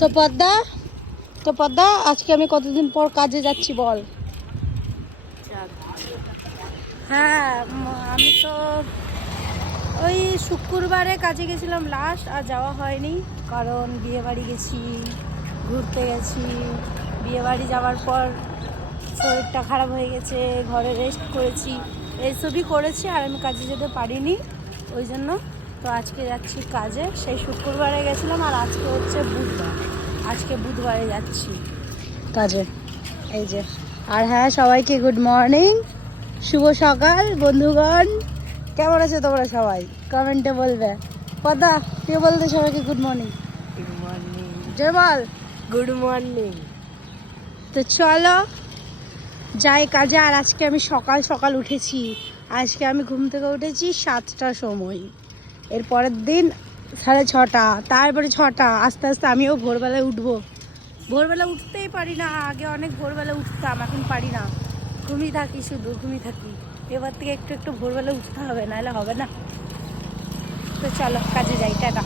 তো পদ্মা আজকে আমি কতদিন পর কাজে যাচ্ছি বল। হ্যাঁ আমি তো ওই শুক্রবারে কাজে গেছিলাম লাস্ট, আর যাওয়া হয়নি কারণ বিয়ে বাড়ি গেছি, ঘুরতে গেছি। বিয়ে বাড়ি যাওয়ার পর শরীরটা খারাপ হয়ে গেছে, ঘরে রেস্ট করেছি, এইসবই করেছি, আর আমি কাজে যেতে পারিনি ওই জন্য। তো আজকে যাচ্ছি কাজে, সেই শুক্রবারে গেছিলাম আর আজকে হচ্ছে বুধবার, আজকে বুধবারে যাচ্ছি কাজে। এই যে, আর হ্যাঁ সবাইকে গুড মর্নিং, শুভ সকাল বন্ধুগণ। কেমন আছে তোমরা সবাই কমেন্টে বলবে। পদ্মা তুই বলতে সবাইকে গুড মর্নিং। Good morning. জয় বল। Good morning. তো চলো যাই কাজে। আর আজকে আমি সকাল সকাল উঠেছি, আজকে আমি ঘুম থেকে উঠেছি 7টার সময়, এর পরের দিন 6:30, তারপরে 6টা, আস্তে আস্তে আমিও ভোরবেলায় উঠবো। ভোরবেলা উঠতেই পারি না, আগে অনেক ভোরবেলা উঠতাম, এখন পারি না, ঘুমিয়ে থাকি, শুধু ঘুমিয়ে থাকি। এবার থেকে একটু একটু ভোরবেলা উঠতে হবে, নাহলে হবে না। তো চলো কাজে যাই, টাটা।